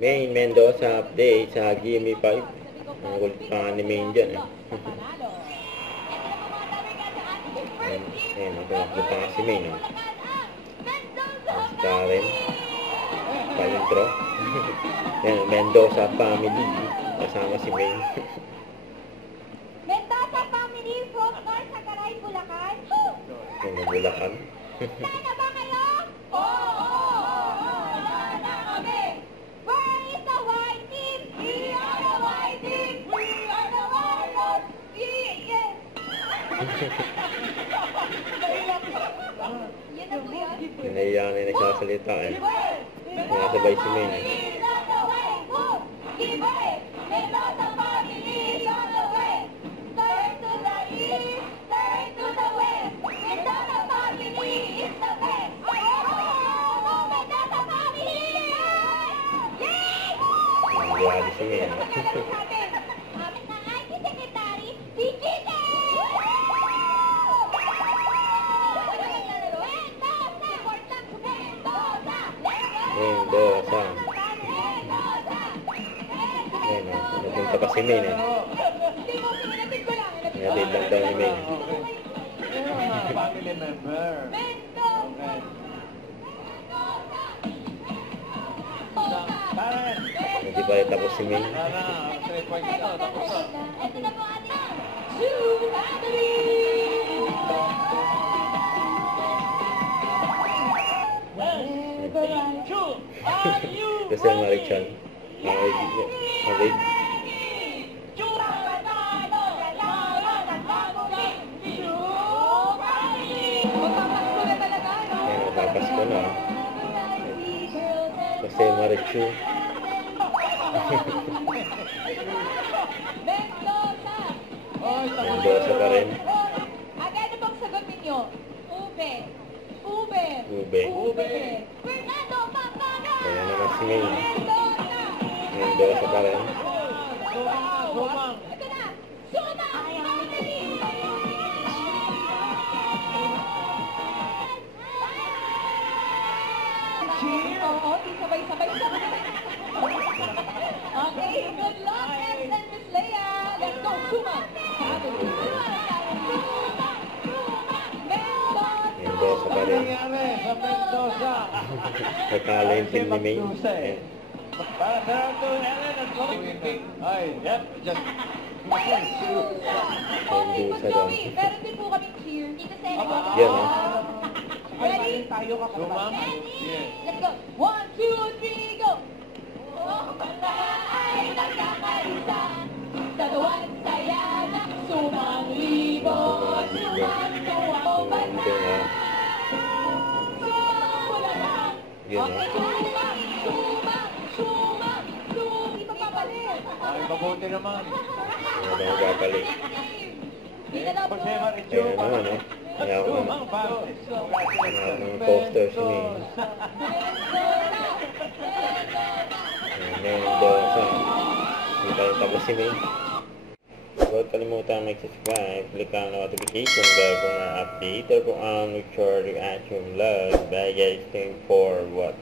Main Mendoza update sa Gimme 5. Ang kulit pa nga ni Main dyan eh. Ayan, tumakbo pa nga si Main. Si Karen. Pa-intro. Ayan, Mendoza family. Kasama si Main. Mendoza family from North Sagaray, Bulacan. Ayan, Bulacan. Sana ba kayo? Oo! Na kami! Where is the white team? We are the white team! We are the Warriors! Yes! Yan na po yan. Nahiya na yung nagsasalita eh. Nakasabay si Main eh. Is on the way! Woo! Give way! Mendoza family is on the way! Turn to the east! Turn to the west! Mendoza family is the best! Oh! Mendoza family! Yay! Grabe si Main. Amin na IT Secretary, si Chite! Mendoza. Ayan o, napunta pa si Main eh. Natin lang daw ni Main. Family member. Karen! Hindi pa tapos si Main. Tara, 3 points na. Tapos na. Ito na po ating Shoe Family! Kasi ang Marichan. Okay. Ayan, mapapasko na. Kasi Marichu. Mendoza pa rin. Agad pang sagot ninyo. Ube. Ube. Ube. Ube. Fernando Pampano. Ayan naman si Main. Mendoza. Mendoza pa rin. Sumang! Ito na. Sumang Family. Cheer. Oo, di sabay-sabay. Okay, good luck, and Miss Leia. Let's go, Sumang Family. Mendoza pa Ano rin. nangyari sa Mendoza? Nakala yung team ni Main. Para sa round 2, Ellen at Coach. Ay, yep, just... Mendoza daw. Meron din po kaming cheer. Dito sa inyo. Yan o. Ready? Sumang? Let's go. 1, 2, 3, go! Oh, banda ay nagkakarisa sa tuwan saya ng sumang libo. Sumang tuwa o banda. Yan Sumang bulakan. Yan, Okay, sumang, sumang, sumang, sumang. Di pa papalit. Ay, mabuti naman. o. Ano magpapalik. Di na daw po. Jose Marichu. Ayan naman o. Hayaan ko. Sumang family. Hayaan ng poster si Main. Mendoza. Hindi tayo tapos si Main. Huwag kalimutan mag-subscribe, click ang notification bell kung na-update or kung ang mature reaction vlog. Bye guys, thank for what